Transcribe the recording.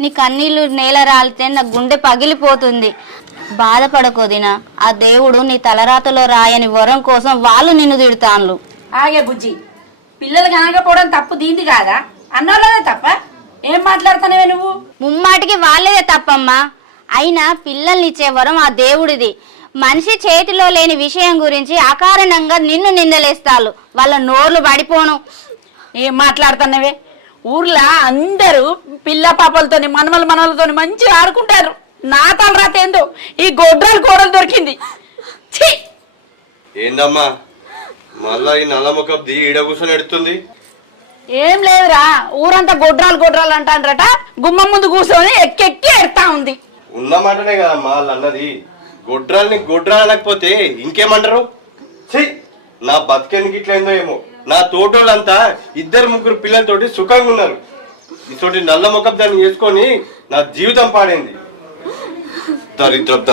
నీ కన్నీళ్లు నేల రాలితే నా గుండె పగిలిపోతుంది. బాధపడకోదినా, ఆ దేవుడు నీ తలరాతలో రాయని వరం కోసం వాళ్ళు నిన్ను తిడతాన్లు. ఆగే బుజ్జి, పిల్లలు కనకపోవడం తప్పు దీంది కాదా? అన్నోళ్ళదే తప్ప? ఏం మాట్లాడుతున్నావే నువ్వు? ముమ్మాటికి వాళ్ళదే తప్పమ్మా. అయినా పిల్లల్నిచ్చే వరం ఆ దేవుడిది. మనిషి చేతిలో లేని విషయం గురించి అకారణంగా నిన్ను నిందలేస్తాలు. వాళ్ళ నోర్లు పడిపోను. ఏం మాట్లాడుతున్నావే? ఊర్లో అందరూ పిల్ల పాపలతోని మనవలతో మంచిగా ఆడుకుంటారు. నా తలరాత ఏందో ఈ గొడ్రాలు కోడలు దొరికింది. ఛీ! ఏందమ్మా మళ్ళా ఈ నల్ల ముఖం ది ఈడ కూర్చొని ఎడుతుంది? ఏం లేదురా, ఊరంతా గొడ్రాలు అంటారట. గుమ్మం ముందు కూర్చొని ఎక్కెక్కి ఎడతా ఉంది. ఉన్నమాటనే కదమ్మా వాళ్ళు అన్నది. గొడ్రాల్ని గొడ్రాలు అనకపోతే ఇంకేమంటారు? ఛీ, నా బతికెందుకు ఇట్లయిందో ఏమో. నా తోటోళ్ళంతా 2-3 పిల్లలతోటి సుఖంగా ఉన్నారు. ఇటువంటి నల్ల ముఖం దాన్ని చేసుకొని నా జీవితం పాడైంది. దరిద్రపు